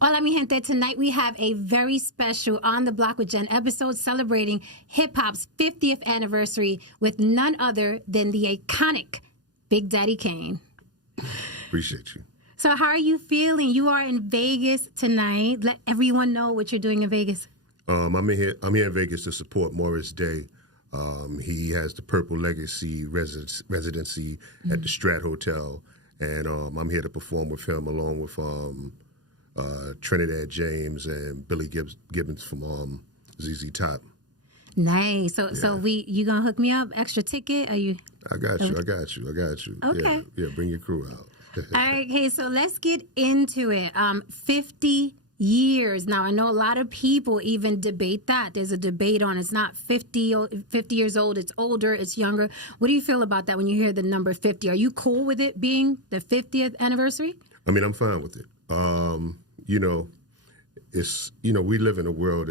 Hola, mi gente. Tonight we have a very special On the Block with Jen episode celebrating hip-hop's 50th anniversary with none other than the iconic Big Daddy Kane. Appreciate you. So how are you feeling? You are in Vegas tonight. Let everyone know what you're doing in Vegas. I'm here in Vegas to support Morris Day. He has the Purple Legacy residency at the Strat Hotel, and I'm here to perform with him along with Trinidad James and Billy Gibbons from ZZ Top. Nice. So you gonna hook me up? Extra ticket? Are you? I got you. Okay. Yeah, bring your crew out. All right. Okay. So let's get into it. 50 years now. I know a lot of people even debate that. There's a debate on it's not 50 years old. It's older. It's younger. What do you feel about that when you hear the number 50? Are you cool with it being the 50th anniversary? I mean, I'm fine with it. We live in a world,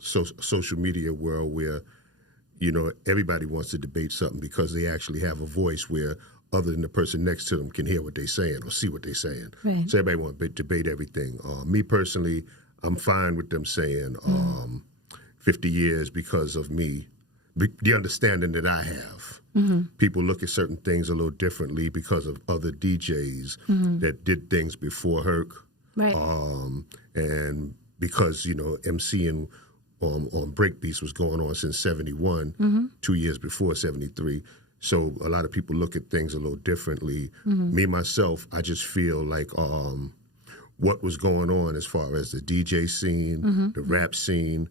social media world where, everybody wants to debate something because they actually have a voice where other than the person next to them can hear what they're saying or see what they're saying. Right. So everybody wants to debate everything. Me personally, I'm fine with them saying 50 years because of me, the understanding that I have. Mm-hmm. People look at certain things a little differently because of other DJs that did things before Herc. Right. And because, MCing on Breakbeats was going on since 71, 2 years before 73. So a lot of people look at things a little differently. Me, myself, I just feel like what was going on as far as the DJ scene, the rap scene,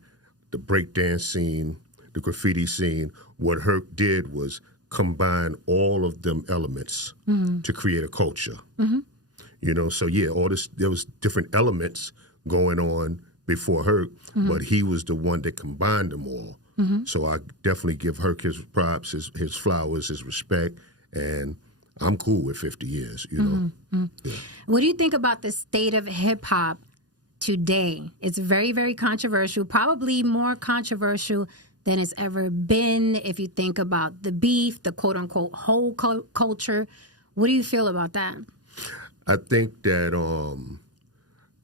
the breakdance scene, the graffiti scene, what Herc did was combine all of them elements to create a culture. So there was different elements going on before Herc, but he was the one that combined them all. So I definitely give Herc his props, his flowers, his respect, and I'm cool with 50 years, Yeah. What do you think about the state of hip-hop today? It's very, very controversial, probably more controversial than it's ever been if you think about the beef, the quote-unquote whole culture. What do you feel about that? I think that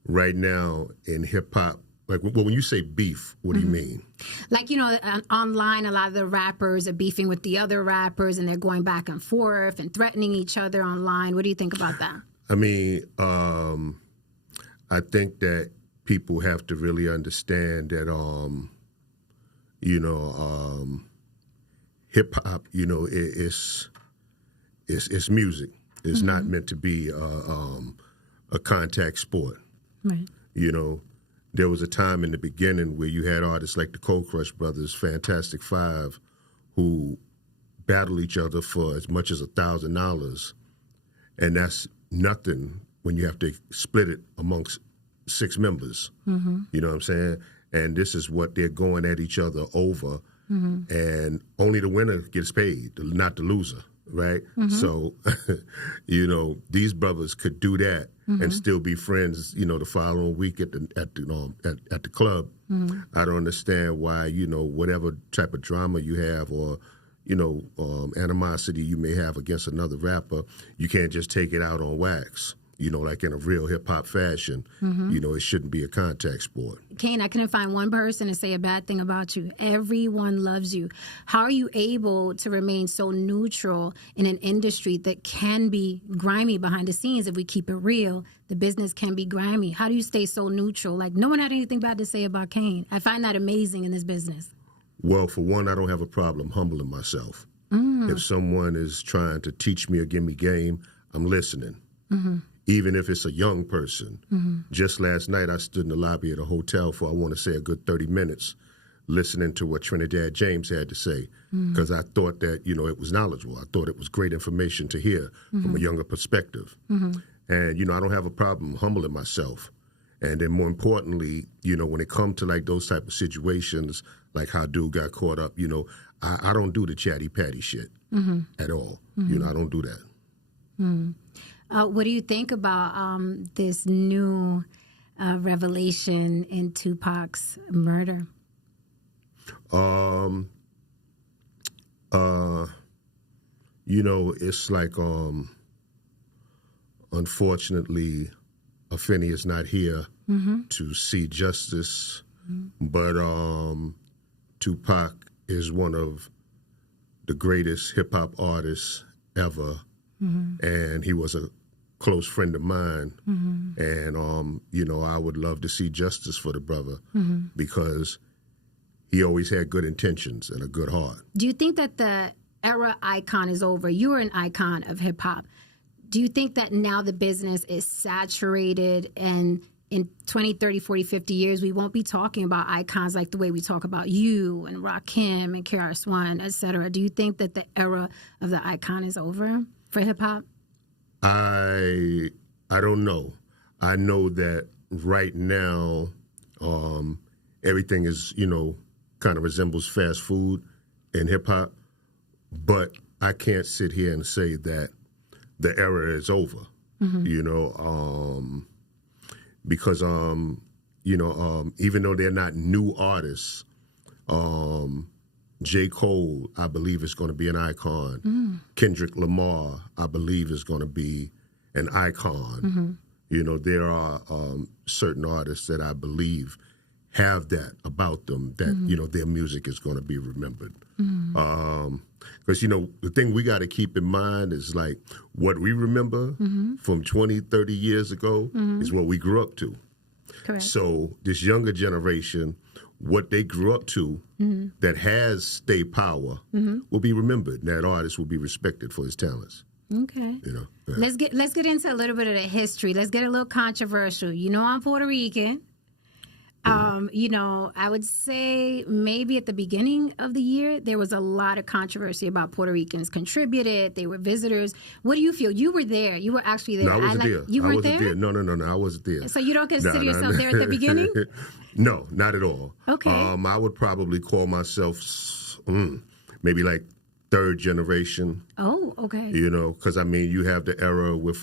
right now in hip-hop, when you say beef, what do you mean? Like, online, a lot of the rappers are beefing with the other rappers and they're going back and forth and threatening each other online. What do you think about that? I mean, I think that people have to really understand that, hip-hop, it's music. It's not meant to be a contact sport. Right. There was a time in the beginning where you had artists like the Cold Crush Brothers, Fantastic Five, who battled each other for as much as $1,000, and that's nothing when you have to split it amongst 6 members. You know what I'm saying? And this is what they're going at each other over, and only the winner gets paid, not the loser. Right? So, these brothers could do that and still be friends, the following week at the club. I don't understand why, whatever type of drama you have or, animosity you may have against another rapper, you can't just take it out on wax. Like in a real hip-hop fashion, it shouldn't be a contact sport. Kane, I couldn't find one person to say a bad thing about you. Everyone loves you. How are you able to remain so neutral in an industry that can be grimy behind the scenes? If we keep it real, the business can be grimy. How do you stay so neutral? Like, no one had anything bad to say about Kane. I find that amazing in this business. Well, for one, I don't have a problem humbling myself. If someone is trying to teach me or give me game, I'm listening. Even if it's a young person. Just last night, I stood in the lobby at a hotel for, I want to say, a good 30 minutes, listening to what Trinidad James had to say, because I thought that, it was knowledgeable. I thought it was great information to hear from a younger perspective. And, I don't have a problem humbling myself. And then more importantly, when it comes to like those type of situations, like how dude got caught up, I don't do the chatty patty shit at all. I don't do that. What do you think about this new revelation in Tupac's murder? It's like, unfortunately, Afeni is not here to see justice. But Tupac is one of the greatest hip hop artists ever, and he was a close friend of mine. And you know, I would love to see justice for the brother because he always had good intentions and a good heart. Do you think that the era icon is over? You were an icon of hip hop. Do you think that now the business is saturated and in 20, 30, 40, 50 years, we won't be talking about icons like the way we talk about you and Rakim and KRS-One, et cetera? Do you think that the era of the icon is over for hip hop? I don't know. I know that right now, everything is, you know, kind of resembles fast food in hip hop, but I can't sit here and say that the era is over, you know, because, you know, even though they're not new artists, J. Cole, I believe, is going to be an icon. Kendrick Lamar, I believe, is going to be an icon. You know, there are certain artists that I believe have that about them, that, you know, their music is going to be remembered. Because, you know, the thing we got to keep in mind is, like, what we remember from 20, 30 years ago is what we grew up to. Correct. So this younger generation, what they grew up to that has state power will be remembered. And that artist will be respected for his talents. Okay. You know, yeah. Let's get into a little bit of the history. Let's get a little controversial. You know, I'm Puerto Rican. You know, I would say maybe at the beginning of the year, there was a lot of controversy about Puerto Ricans contributed. They were visitors. What do you feel? You were there. You were actually there. No, I wasn't there. You weren't I wasn't there? No, I wasn't there. So you don't consider yourself there at the beginning? No, not at all. Okay. I would probably call myself maybe like third generation. Oh, okay. You know, because, I mean, you have the era with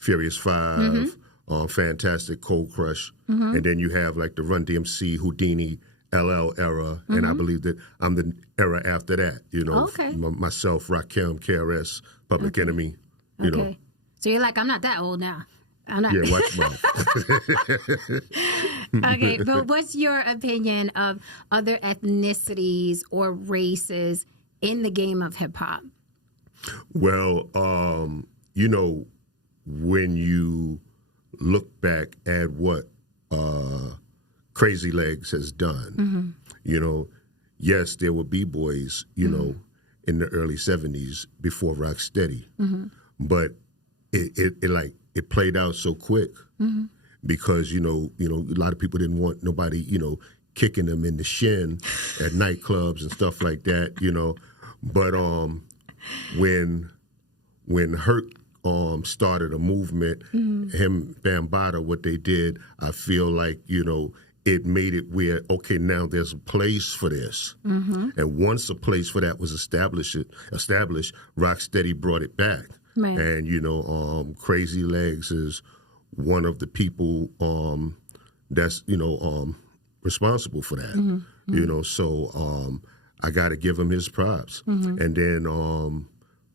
Furious Five, Fantastic, Cold Crush, and then you have like the Run DMC, Houdini, LL era, and I believe that I'm the era after that. You know, myself, Rakim, KRS, Public Enemy. You know. So you're like, I'm not that old now. I'm not. Yeah, watch your mouth. Okay, but what's your opinion of other ethnicities or races in the game of hip hop? Well, you know, when you look back at what Crazy Legs has done, you know, yes, there were B-boys, you know, in the early 70s before Rocksteady, but it played out so quick because, you know, a lot of people didn't want nobody, you know, kicking them in the shin at nightclubs and stuff like that, you know. But when Hurt started a movement, him, Bambaataa, what they did, I feel like, you know, it made it where, okay, now there's a place for this. And once a place for that was established, Rocksteady brought it back. Right. And, you know, Crazy Legs is one of the people that's, you know, responsible for that. You know, so I got to give him his props. And then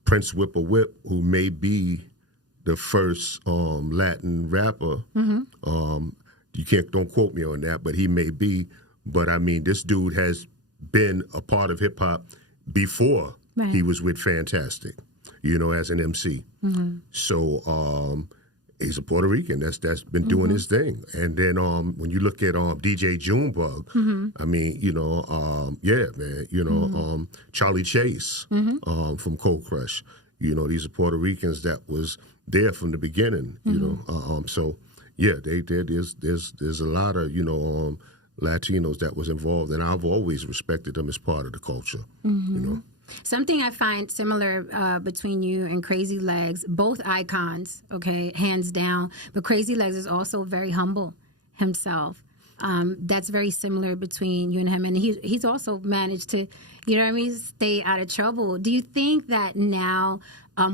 Prince Whipper Whip, who may be the first Latin rapper, don't quote me on that, but he may be. But I mean, this dude has been a part of hip hop before he was with Fantastic, you know, as an MC. So he's a Puerto Rican that's been doing his thing. And then when you look at DJ Junebug, I mean, you know, yeah, man, you know, Charlie Chase from Cold Crush, you know, these are Puerto Ricans that was there from the beginning, you know. So yeah, there's a lot of, you know, Latinos that was involved, and I've always respected them as part of the culture, you know. Something I find similar between you and Crazy Legs, both icons, okay, hands down. But Crazy Legs is also very humble himself. That's very similar between you and him. And he's also managed to, you know what I mean, stay out of trouble. Do you think that now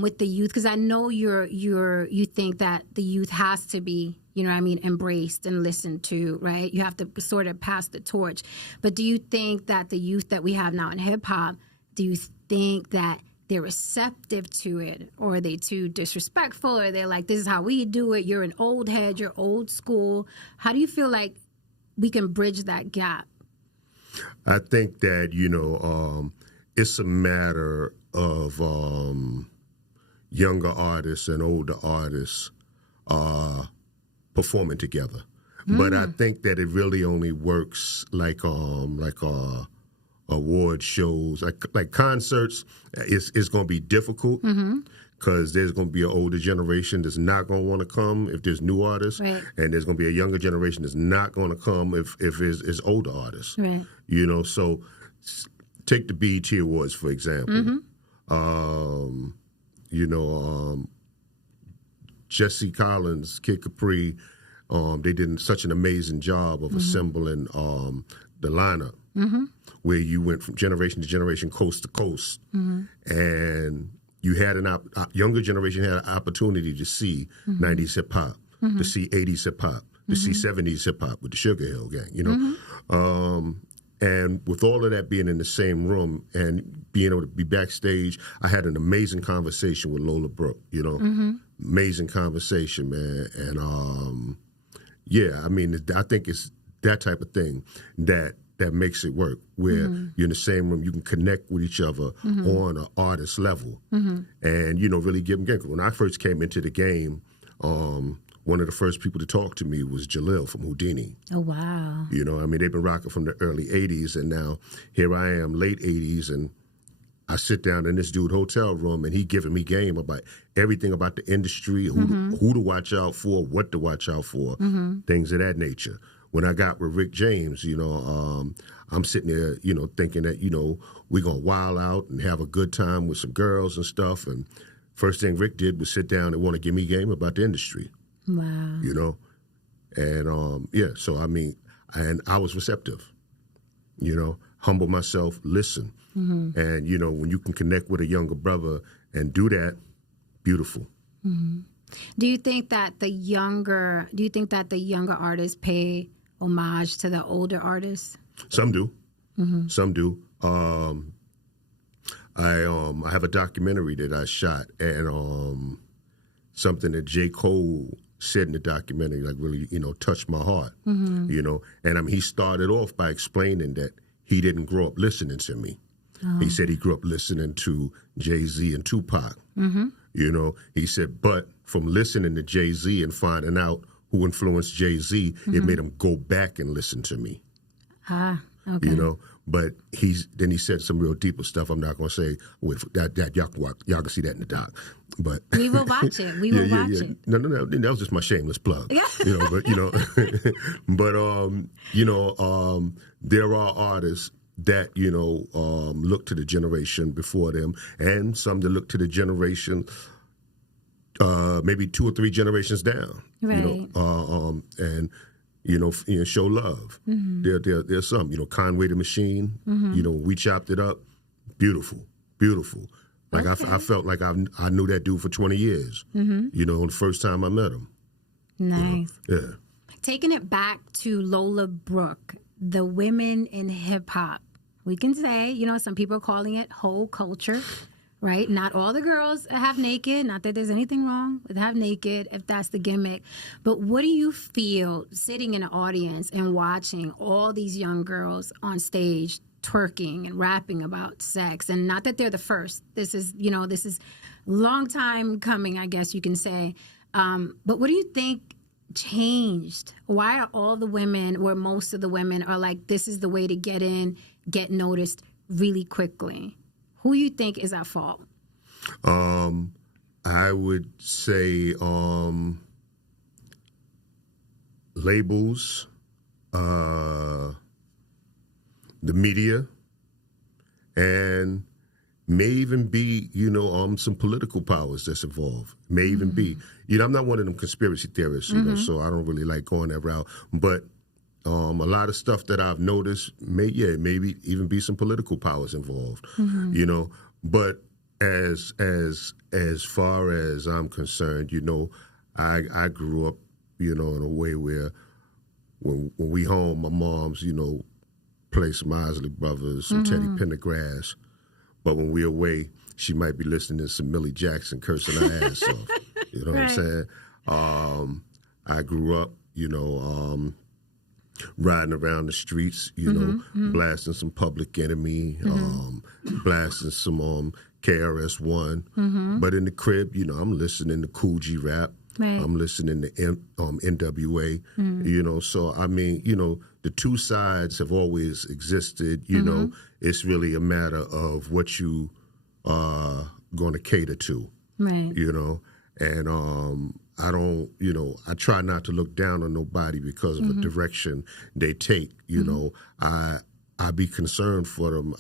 with the youth, because I know you think that the youth has to be, you know what I mean, embraced and listened to, right? You have to sort of pass the torch. But do you think that the youth that we have now in hip hop, do you think that they're receptive to it, or are they too disrespectful, or they're like, this is how we do it, you're an old head, you're old school? How do you feel like we can bridge that gap? I think that, it's a matter of younger artists and older artists performing together. But I think that it really only works like award shows, like concerts. It's going to be difficult because there's going to be an older generation that's not going to want to come if there's new artists, Right. and there's going to be a younger generation that's not going to come if it's older artists. Right. So take the BET Awards, for example. Jesse Collins, Kid Capri, they did such an amazing job of assembling the lineup, where you went from generation to generation, coast to coast, and you had younger generation had an opportunity to see 90s hip hop, to see 80s hip hop, to see 70s hip hop with the Sugar Hill Gang, and with all of that being in the same room and being able to be backstage, I had an amazing conversation with Lola Brooke, amazing conversation, man. And I think it's that type of thing that makes it work, where you're in the same room, you can connect with each other on an artist level, and really give them game. When I first came into the game, one of the first people to talk to me was Jalil from Houdini. Oh, wow. They've been rocking from the early 80s, and now here I am, late 80s, and I sit down in this dude hotel room, and he giving me game about everything about the industry, who to watch out for, what to watch out for, things of that nature. When I got with Rick James, I'm sitting there, thinking that, we're going to wild out and have a good time with some girls and stuff. And first thing Rick did was sit down and want to give me game about the industry. Wow. And and I was receptive, humble myself, listen. And, when you can connect with a younger brother and do that, beautiful. Do you think that the younger artists pay homage to the older artists? Some do. Some do. I have a documentary that I shot, and something that J. Cole said in the documentary, like, really, touched my heart. And he started off by explaining that he didn't grow up listening to me. He said he grew up listening to Jay-Z and Tupac. He said, but from listening to Jay-Z and finding out who influenced Jay-Z, it made him go back and listen to me. Okay. But he said some real deeper stuff. I'm not going to say that y'all can see that in the doc. But we will watch it. We will watch it. No. That was just my shameless plug. There are artists that look to the generation before them, and some that look to the generation maybe 2 or 3 generations down. Right. And show love. There's some, Conway the Machine. We chopped it up. Beautiful. Like, okay. I felt like I knew that dude for 20 years. The first time I met him. Nice. Yeah. Taking it back to Lola Brooke, the women in hip hop. We can say, some people are calling it whole culture, right? Not all the girls are half naked. Not that there's anything wrong with half naked, if that's the gimmick. But what do you feel sitting in an audience and watching all these young girls on stage twerking and rapping about sex? And not that they're the first. This is long time coming, I guess you can say. But what do you think changed? Why are all the women, or most of the women, are like, this is the way to get in, get noticed really quickly? Who you think is at fault? I would say labels, the media, and may even be, some political powers that's involved. May even be. I'm not one of them conspiracy theorists, so I don't really like going that route. But a lot of stuff that I've noticed, maybe even be some political powers involved, But as far as I'm concerned, I grew up, in a way where when we home, my mom's, play some Isley Brothers, some Teddy Pendergrass. but when we're away, she might be listening to some Millie Jackson cursing her ass off. You know what I'm saying? I grew up, riding around the streets, blasting some Public Enemy, blasting some KRS-One. But in the crib, I'm listening to Cool G rap. Right. I'm listening to NWA. So I mean, the two sides have always existed. It's really a matter of what you are going to cater to. Right. And I don't, I try not to look down on nobody because of the direction they take. I be concerned for them.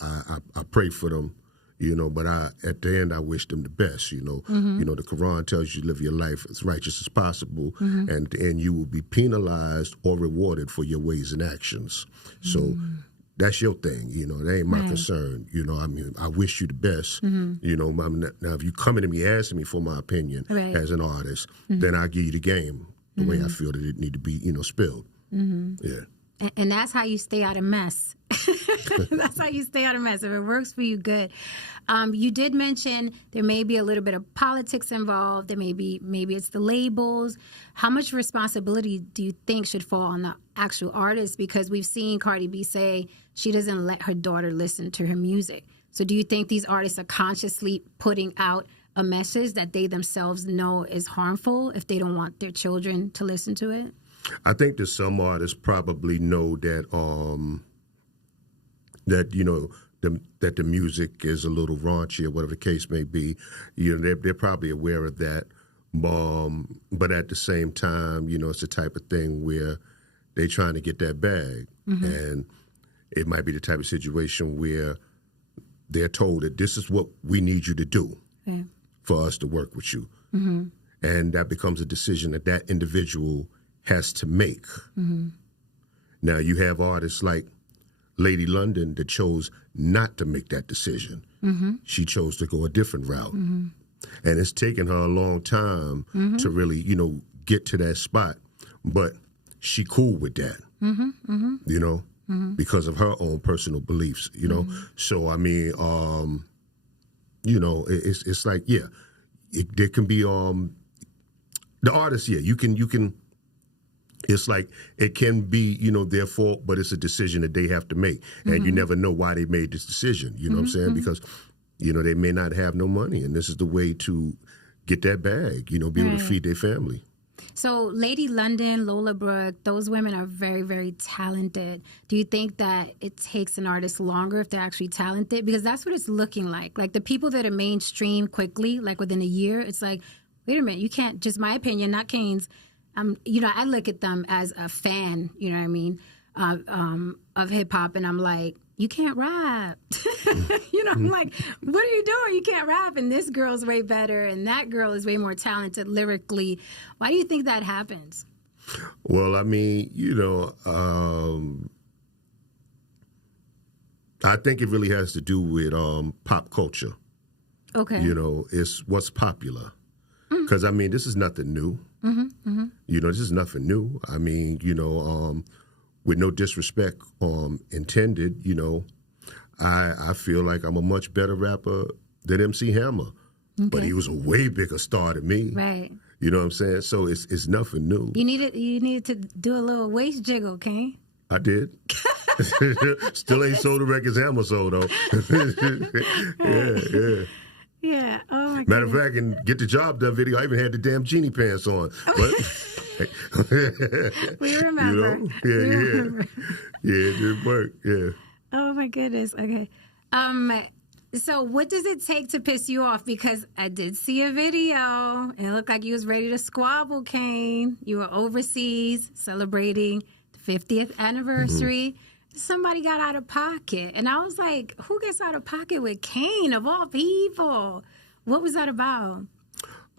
I pray for them. But at the end, I wish them the best. The Quran tells you to live your life as righteous as possible, and you will be penalized or rewarded for your ways and actions. So that's your thing. That ain't my concern. I wish you the best. Now, if you coming to me asking me for my opinion as an artist, then I'll give you the game the way I feel that it need to be, spilled. Yeah. And that's how you stay out of mess. That's how you stay out of mess. If it works for you, good. You did mention there may be a little bit of politics involved. There maybe it's the labels. How much responsibility do you think should fall on the actual artist? Because we've seen Cardi B say she doesn't let her daughter listen to her music. So do you think these artists are consciously putting out a message that they themselves know is harmful if they don't want their children to listen to it? I think that some artists probably know that that the music is a little raunchy or whatever the case may be. They're probably aware of that. But at the same time, it's the type of thing where they're trying to get that bag, and it might be the type of situation where they're told that this is what we need you to do for us to work with you, and that becomes a decision that individual has to make. Now, you have artists like Lady London that chose not to make that decision. She chose to go a different route. And it's taken her a long time to really, get to that spot. But she cool with that, because of her own personal beliefs, So, I mean, it's like, there can be, the artist, you can, it's like it can be, their fault, but it's a decision that they have to make. And you never know why they made this decision, you know what I'm saying? Because, they may not have no money, and this is the way to get that bag, be able to feed their family. So Lady London, Lola Brooke, those women are very, very talented. Do you think that it takes an artist longer if they're actually talented? Because that's what it's looking like. Like the people that are mainstream quickly, like within a year, it's like, wait a minute, you can't, just my opinion, not Kane's, I look at them as a fan, of hip hop, and I'm like, you can't rap. I'm like, what are you doing? You can't rap, and this girl's way better, and that girl is way more talented lyrically. Why do you think that happens? Well, I mean, I think it really has to do with pop culture. Okay. It's what's popular. Because, I mean, this is nothing new. This is nothing new. I mean, with no disrespect intended, I feel like I'm a much better rapper than MC Hammer. Okay. But he was a way bigger star than me. Right. You know what I'm saying? So it's nothing new. You needed to do a little waist jiggle, Kane. I did. Still ain't sold the records Hammer sold, though. Yeah. Yeah. Oh my God. Matter of fact, in Get the Job Done video, I even had the damn genie pants on. But we remember. Yeah, it did work. Yeah. Oh my goodness. Okay. So what does it take to piss you off? Because I did see a video and it looked like you was ready to squabble, Kane. You were overseas celebrating the 50th anniversary. Somebody got out of pocket. And I was like, who gets out of pocket with Kane of all people? What was that about?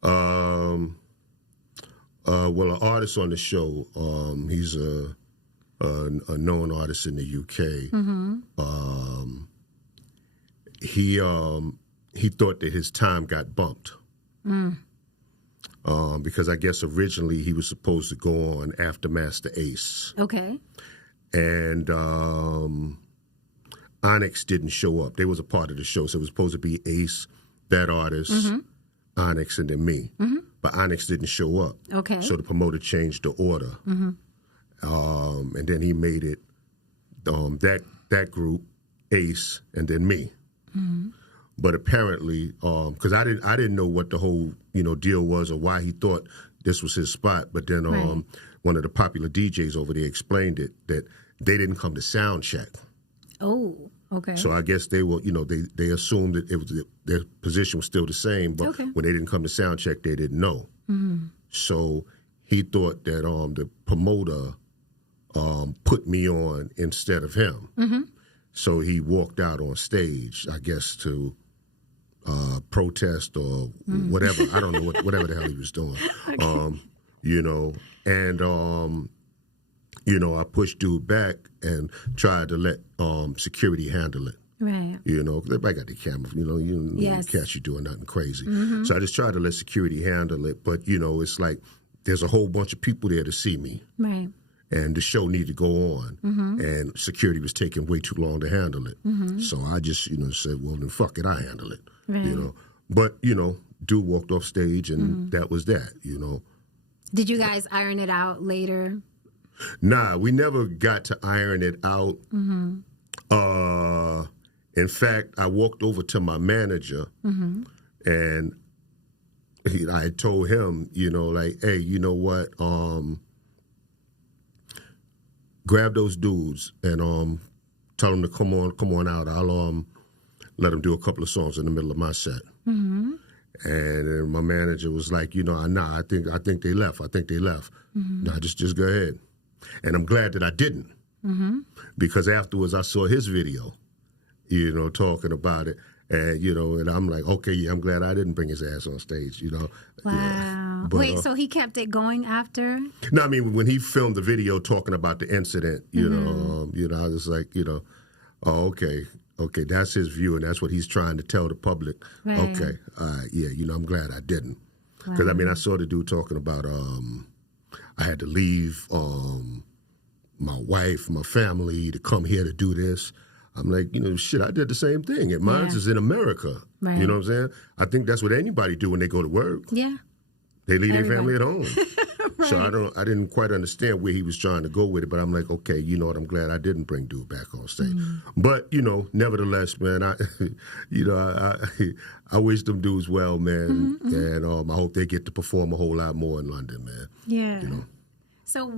Well, an artist on the show, he's a known artist in the UK. He thought that his time got bumped. Because I guess originally he was supposed to go on after Master Ace. Okay. And Onyx didn't show up. They was a part of the show, so it was supposed to be Ace, that artist, Onyx, and then me. But Onyx didn't show up. Okay. So the promoter changed the order. And then he made it that group, Ace, and then me. But apparently, because I didn't know what the whole deal was or why he thought this was his spot. But then one of the popular DJs over there explained it, that they didn't come to sound check. Oh, okay. So I guess they were, they assumed that it was their position was still the same, but when they didn't come to sound check, they didn't know. So he thought that the promoter put me on instead of him. So he walked out on stage, I guess, to protest or whatever. I don't know whatever the hell he was doing. I pushed dude back and tried to let security handle it. Right. Everybody got the camera. You catch you doing nothing crazy. So I just tried to let security handle it. But it's like there's a whole bunch of people there to see me. Right. And the show needed to go on, and security was taking way too long to handle it. So I just, said, well, then fuck it, I handle it. Right. But dude walked off stage, and that was that. Did you guys iron it out later? Nah, we never got to iron it out. In fact, I walked over to my manager, and I told him, hey, you know what? Grab those dudes and tell them to come on out. I'll let them do a couple of songs in the middle of my set. And then my manager was like, nah, I think they left. Nah, just go ahead. And I'm glad that I didn't, because afterwards I saw his video, talking about it. And, and I'm like, okay, yeah, I'm glad I didn't bring his ass on stage, Wow. Yeah. But, wait, so he kept it going after? No, I mean, when he filmed the video talking about the incident, I was like, oh, okay, that's his view, and that's what he's trying to tell the public. Right. Okay, all right, yeah, I'm glad I didn't. Because, I mean, I saw the dude talking about I had to leave my wife, my family to come here to do this. I'm like, shit, I did the same thing. And mine is in America. Right. You know what I'm saying? I think that's what anybody do when they go to work. Yeah. They leave their family at home. Right. So I didn't quite understand where he was trying to go with it, but I'm like, okay, I'm glad I didn't bring dude back on stage. But, nevertheless, man, I wish them dudes well, man. And I hope they get to perform a whole lot more in London, man. Yeah. So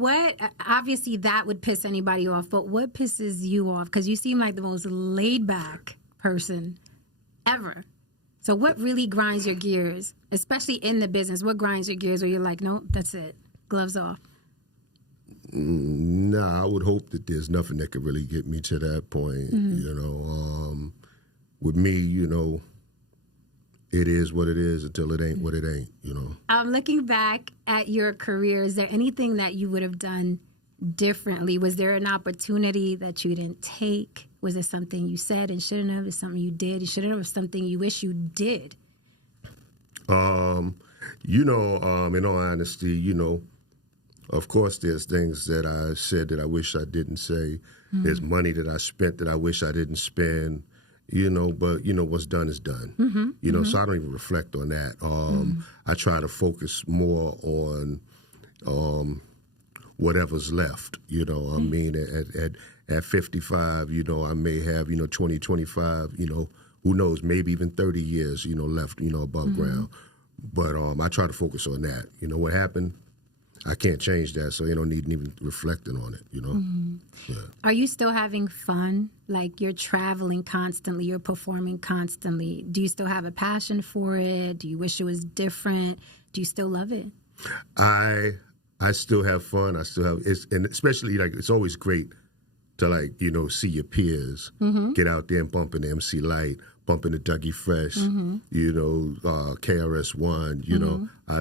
obviously that would piss anybody off, but what pisses you off? Because you seem like the most laid back person ever. So what really grinds your gears, especially in the business? What grinds your gears where you're like, nope, that's it, gloves off? Nah, I would hope that there's nothing that could really get me to that point. With me, it is what it is until it ain't what it ain't, Looking back at your career, is there anything that you would have done differently? Was there an opportunity that you didn't take? Was it something you said and shouldn't have? Is it something you did and shouldn't have? Or something you wish you did? In all honesty, of course there's things that I said that I wish I didn't say. There's money that I spent that I wish I didn't spend. But what's done is done. So I don't even reflect on that. I try to focus more on whatever's left. I mean, at 55, I may have 20, 25. Who knows? Maybe even 30 years. Left. Above ground. But I try to focus on that. What happened? I can't change that, so you don't need even reflecting on it, Yeah. Are you still having fun? Like you're traveling constantly, you're performing constantly. Do you still have a passion for it? Do you wish it was different? Do you still love it? I still have fun. I still have and especially it's always great to see your peers get out there and bump into MC Light, bump into Dougie Fresh, KRS-One. I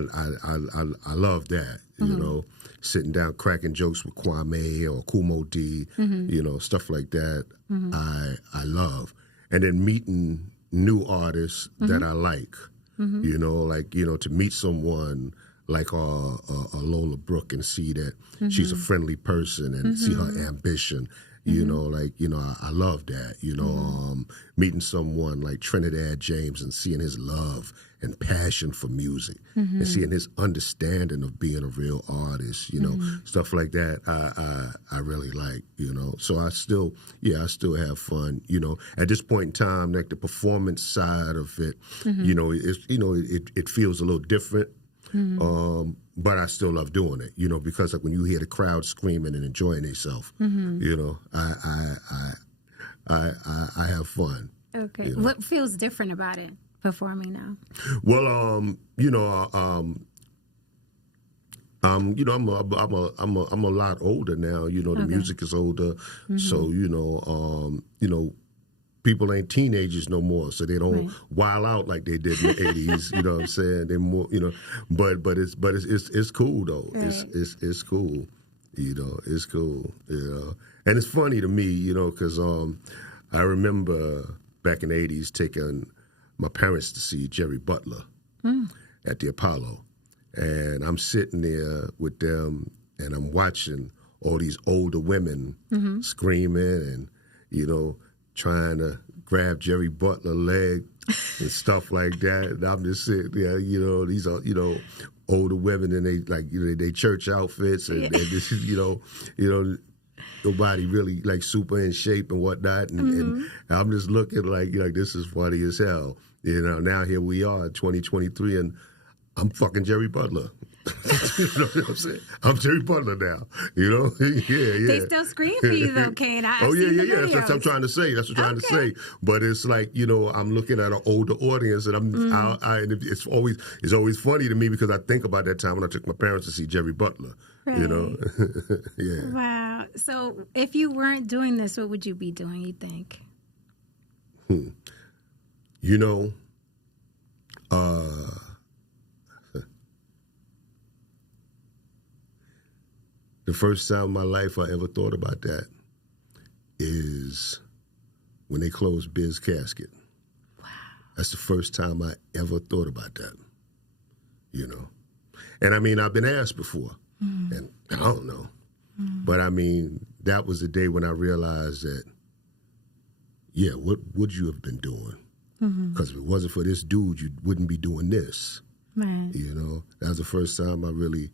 love that. Sitting down cracking jokes with Kwame or Kumo D, stuff like that. I love, and then meeting new artists that I like. To meet someone like a Lola Brooke and see that she's a friendly person and see her ambition. You know, like, you know, I love that, you know, meeting someone like Trinidad James and seeing his love and passion for music and seeing his understanding of being a real artist, you know, stuff like that. I really like, you know, so I still have fun, you know, at this point in time, like the performance side of it, you know, it feels a little different. But I still love doing it, you know, because like when you hear the crowd screaming and enjoying themselves, you know, I have fun. Okay. You know? What feels different about it, performing now? Well, you know, you know, I'm a lot older now. You know, the music is older, so you know, people ain't teenagers no more, so they don't wild out like they did in the '80s. You know what I'm saying? They're more, you know, but it's cool though. Right. It's cool. You know, it's cool. You know, and it's funny to me, you know, because I remember back in the '80s taking my parents to see Jerry Butler at the Apollo, and I'm sitting there with them, and I'm watching all these older women screaming and, you know, trying to grab Jerry Butler's leg and stuff like that. And I'm just sitting there, you know, these are, you know, older women and they like, you know, they church outfits and this is, you know, nobody really like super in shape and whatnot. And I'm just looking like, you know, this is funny as hell. You know, now here we are in 2023 and I'm fucking Jerry Butler. You know what I'm saying? I'm Jerry Butler now. You know? Yeah. They still scream for you though, Kane. Yeah. That's what I'm trying to say. That's what I'm trying to say. But it's like, you know, I'm looking at an older audience and and it's always funny to me because I think about that time when I took my parents to see Jerry Butler. Right. You know? Yeah. Wow. So if you weren't doing this, what would you be doing, you think? You know, the first time in my life I ever thought about that is when they closed Biz's casket. Wow. That's the first time I ever thought about that, you know. And I mean, I've been asked before, and I don't know. But I mean, that was the day when I realized that, yeah, what would you have been doing? Because if it wasn't for this dude, you wouldn't be doing this. Right. You know, that was the first time I really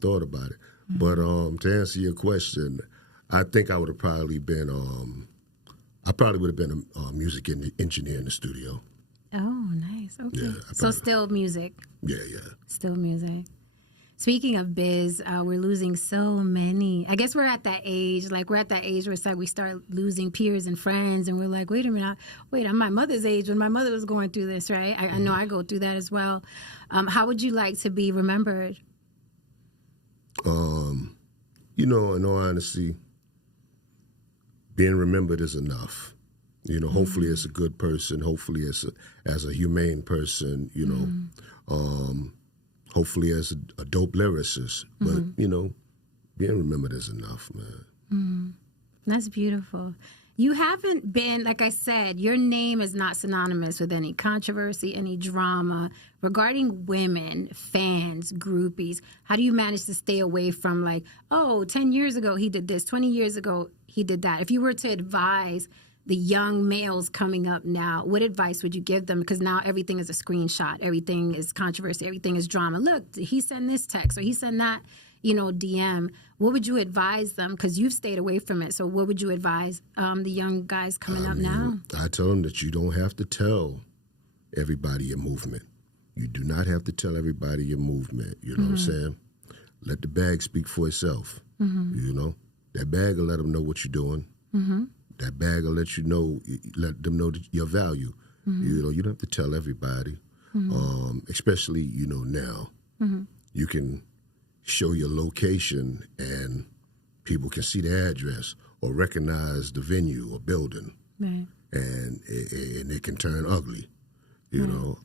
thought about it. But to answer your question, I think I would have probably been, I probably would have been a music engineer in the studio. Oh, nice. Okay. Yeah, so still music. Yeah. Still music. Speaking of Biz, we're losing so many. I guess we're at that age. Like, we're at that age where it's like we start losing peers and friends, and we're like, wait a minute. I'm my mother's age when my mother was going through this, right? I know I go through that as well. How would you like to be remembered? You know, in all honesty, being remembered is enough. You know, hopefully as a good person, hopefully as a humane person, you know, hopefully as a dope lyricist. But, you know, being remembered is enough, man. That's beautiful. You haven't been, like I said, your name is not synonymous with any controversy, any drama regarding women, fans, groupies. How do you manage to stay away from like, 10 years ago he did this, 20 years ago he did that? If you were to advise the young males coming up now, what advice would you give them? Because now everything is a screenshot. Everything is controversy. Everything is drama. Look, he sent this text or he sent that, you know, DM. What would you advise them? Because you've stayed away from it. So what would you advise the young guys coming up now? I tell them that you don't have to tell everybody your movement. You do not have to tell everybody your movement. You know what I'm saying? Let the bag speak for itself. You know? That bag will let them know what you're doing. That bag will let you know, let them know your value. You know, you don't have to tell everybody, especially, you know, now. You can show your location and people can see the address or recognize the venue or building. Right. And it can turn ugly. You know,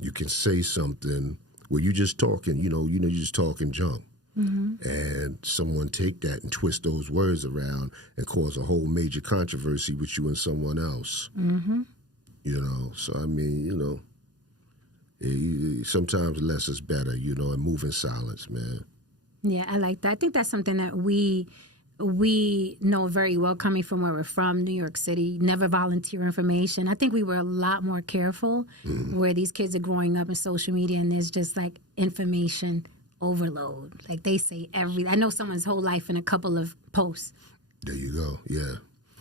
you can say something where you're just talking, you're just talking junk. And someone take that and twist those words around and cause a whole major controversy with you and someone else. You know, so I mean, you know, Sometimes less is better, you know, and move in silence, man. Yeah, I like that. I think that's something that we know very well coming from where we're from, New York City. Never volunteer information. I think we were a lot more careful where these kids are growing up in social media and there's just like information overload. Like they say I know someone's whole life in a couple of posts. There you go. Yeah.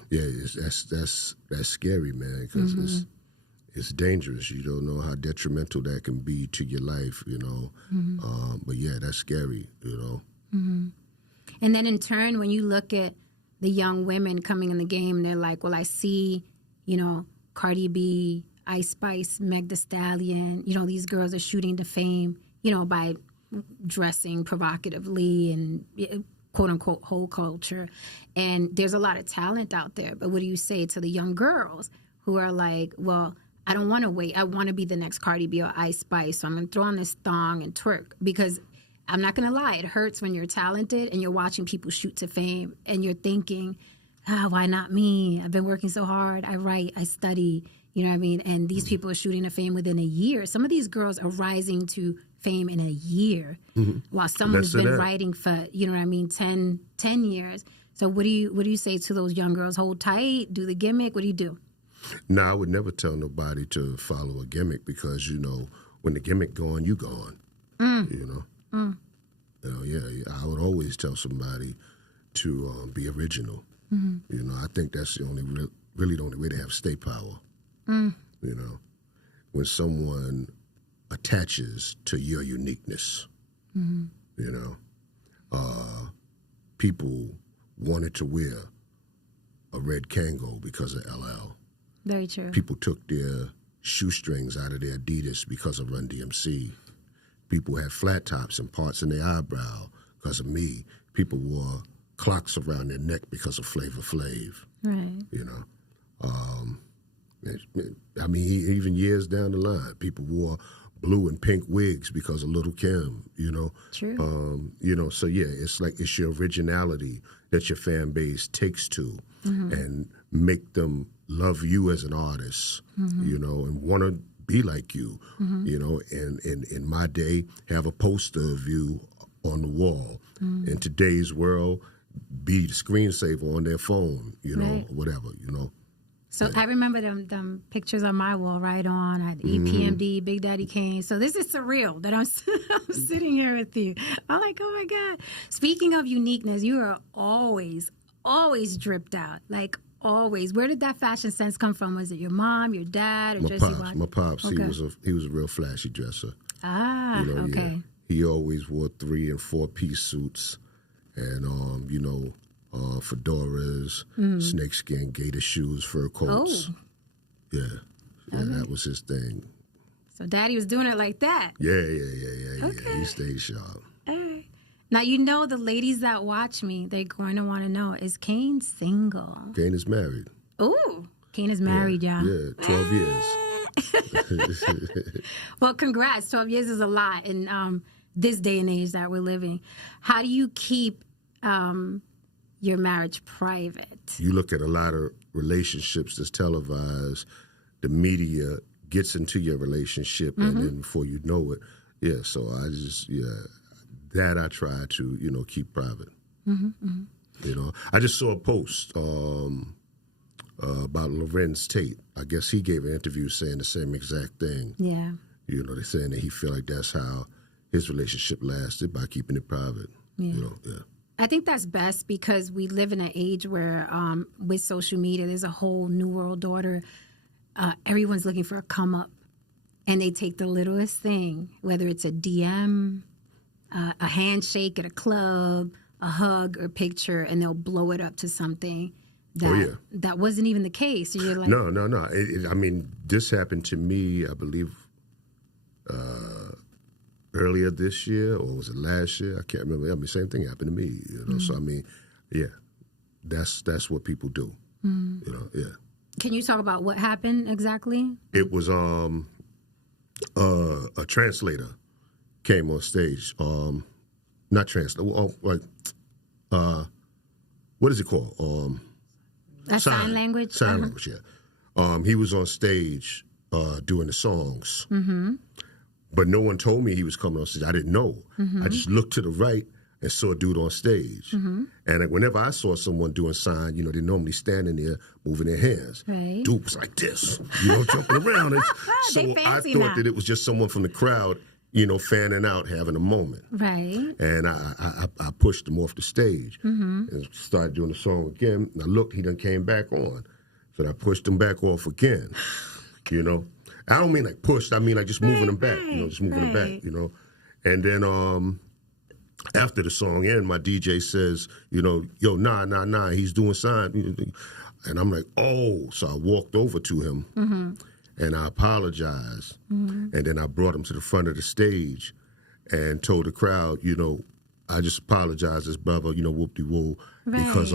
Yeah, that's scary, man, because it's dangerous. You don't know how detrimental that can be to your life, you know. But yeah, that's scary, you know. And then in turn, when you look at the young women coming in the game, they're like, well, I see, you know, Cardi B, Ice Spice, Meg Thee Stallion, you know, these girls are shooting to fame, you know, by dressing provocatively and quote-unquote whole culture. And there's a lot of talent out there. But what do you say to the young girls who are like, well, I don't want to wait. I want to be the next Cardi B or Ice Spice, so I'm going to throw on this thong and twerk. Because I'm not going to lie, it hurts when you're talented and you're watching people shoot to fame and you're thinking, why not me? I've been working so hard. I write, I study, you know what I mean? And these people are shooting to fame within a year. Some of these girls are rising to fame in a year while someone's been writing for, you know what I mean, 10 years. So what do you say to those young girls? Hold tight, do the gimmick, what do you do? No, I would never tell nobody to follow a gimmick because, you know, when the gimmick gone, you gone. You know? You know, yeah, I would always tell somebody to be original. You know, I think that's the only really the only way to have stay power. You know, when someone attaches to your uniqueness. You know, people wanted to wear a red Kango because of LL. Very true. People took their shoestrings out of their Adidas because of Run DMC. People had flat tops and parts in their eyebrow because of me. People wore clocks around their neck because of Flavor Flav. Right. You know, I mean, even years down the line, people wore blue and pink wigs because of Little Kim. You know. True. You know, so yeah, it's your originality that your fan base takes to, and make them love you as an artist. You know, and want to be like you. You know, and in my day, have a poster of you on the wall. In today's world, be the screensaver on their phone. You know, right. or whatever. You know. So I remember them pictures on my wall right on. I had EPMD, Big Daddy Kane. So this is surreal that I'm sitting here with you. I'm like, oh my God. Speaking of uniqueness, you are always dripped out. Like always. Where did that fashion sense come from? Was it your mom, your dad, or My pops. Okay. He was a real flashy dresser. Ah, you know, okay. Yeah. He always wore 3- and 4-piece suits, and you know, fedoras, snakeskin, gator shoes, fur coats. Oh. Yeah, that was his thing. So Daddy was doing it like that. Yeah. Okay. He stayed sharp. All right. Now, you know, the ladies that watch me, they're going to want to know, is Kane single? Kane is married. Ooh, Kane is married, y'all. Yeah, 12 years. Well, congrats. 12 years is a lot in this day and age that we're living. How do you keep your marriage private? You look at a lot of relationships that's televised, the media gets into your relationship, and then before you know it, so that I try to, you know, keep private. You know, I just saw a post about Lorenz Tate. I guess he gave an interview saying the same exact thing. Yeah. You know, they're saying that he felt like that's how his relationship lasted, by keeping it private. Yeah. You know, yeah. I think that's best because we live in an age where with social media, there's a whole new world order. Everyone's looking for a come up, and they take the littlest thing, whether it's a DM, a handshake at a club, a hug or picture, and they'll blow it up to something that wasn't even the case. You're like, no. I mean, this happened to me, I believe, earlier this year, or was it last year? I can't remember. I mean, same thing happened to me. You know, so I mean, yeah, that's what people do. You know, yeah. Can you talk about what happened exactly? It was a translator came on stage. Not translator. What is it called? Sign language. Sign language. Yeah. He was on stage doing the songs, But no one told me he was coming on stage. I didn't know. I just looked to the right and saw a dude on stage. And whenever I saw someone doing sign, you know, they're normally standing there moving their hands. Right. Dude was like this, you know, jumping around. And so I thought that it was just someone from the crowd, you know, fanning out, having a moment. Right. And I pushed him off the stage and started doing the song again. And I looked, he done came back on. So I pushed him back off again, you know. I don't mean like pushed, I mean like just moving him back, you know, just moving him back, you know. And then after the song ended, my DJ says, you know, yo, nah, he's doing sign. And I'm like, oh. So I walked over to him and I apologized. And then I brought him to the front of the stage and told the crowd, you know, I just apologize as brother, you know, whoop-de-woo, because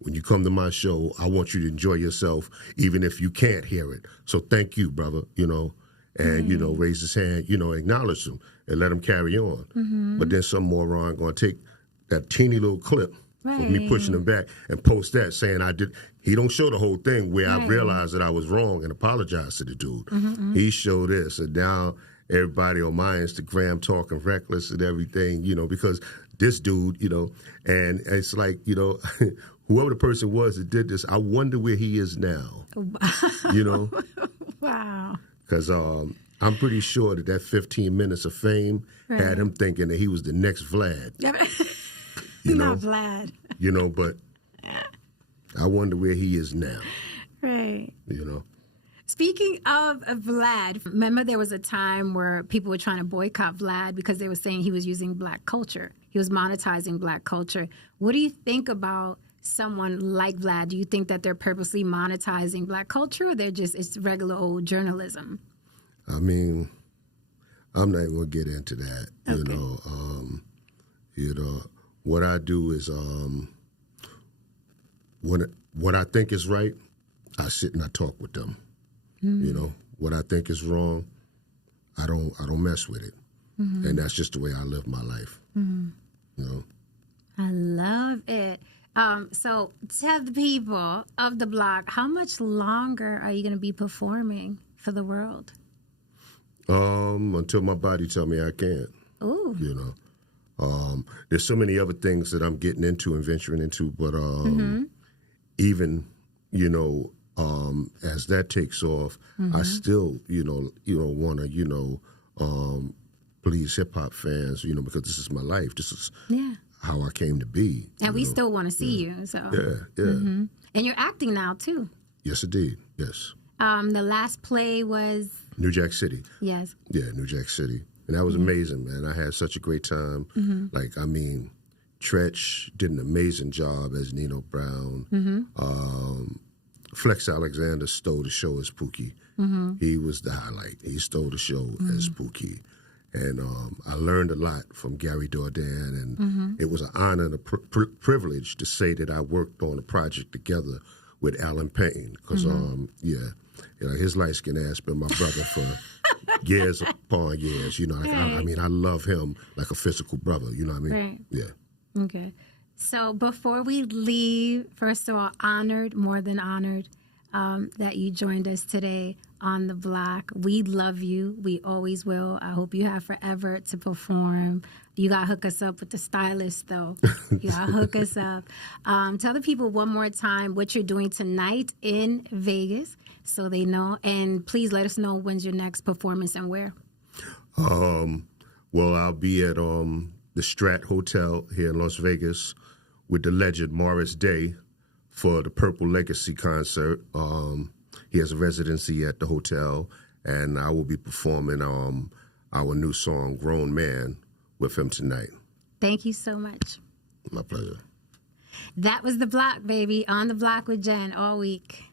when you come to my show, I want you to enjoy yourself, even if you can't hear it. So thank you, brother, you know, and, you know, raise his hand, you know, acknowledge him and let him carry on. But then some moron going to take that teeny little clip of me pushing him back and post that saying he don't show the whole thing where I realized that I was wrong and apologized to the dude. He showed this, and now everybody on my Instagram talking reckless and everything, you know, because this dude, you know, and it's like, you know, whoever the person was that did this, I wonder where he is now, you know? Wow. Because I'm pretty sure that 15 minutes of fame had him thinking that he was the next Vlad. You know? Not Vlad. You know, but I wonder where he is now. Right. You know? Speaking of Vlad, remember there was a time where people were trying to boycott Vlad because they were saying he was using black culture. He was monetizing black culture. What do you think about someone like Vlad? Do you think that they're purposely monetizing black culture, or it's regular old journalism? I mean, I'm not going to get into that. Okay. You know, what I do is what I think is right, I sit and I talk with them. You know, what I think is wrong, I don't mess with it. And that's just the way I live my life. You know. I love it. So tell the people of the block, how much longer are you going to be performing for the world? Until my body tell me I can't. Ooh. You know. There's so many other things that I'm getting into and venturing into, but even, you know, as that takes off, I still, you know, want to, please hip hop fans, you know, because this is my life. This is how I came to be. And we still want to see you. So yeah. And you're acting now too. Yes, indeed. Yes. The last play was New Jack City. Yes. Yeah, New Jack City, and that was amazing, man. I had such a great time. Like, I mean, Tretch did an amazing job as Nino Brown. Flex Alexander stole the show as Pookie. He was the highlight. He stole the show as Pookie. And I learned a lot from Gary Dourdan, and it was an honor and a privilege to say that I worked on a project together with Alan Payne, because, you know, his light-skinned ass been my brother for years upon years. You know, I mean, I love him like a physical brother, you know what I mean? Right. Yeah. Okay. So before we leave, first of all, honored, more than honored, that you joined us today on the block. We love you. We always will. I hope you have forever to perform. You got to hook us up with the stylist, though. You got to hook us up. Tell the people one more time what you're doing tonight in Vegas so they know. And please let us know when's your next performance and where. Well, I'll be at the Strat Hotel here in Las Vegas with the legend Morris Day for the Purple Legacy concert. He has a residency at the hotel, and I will be performing our new song, Grown Man, with him tonight. Thank you so much. My pleasure. That was The Block, baby. On The Block with Jen all week.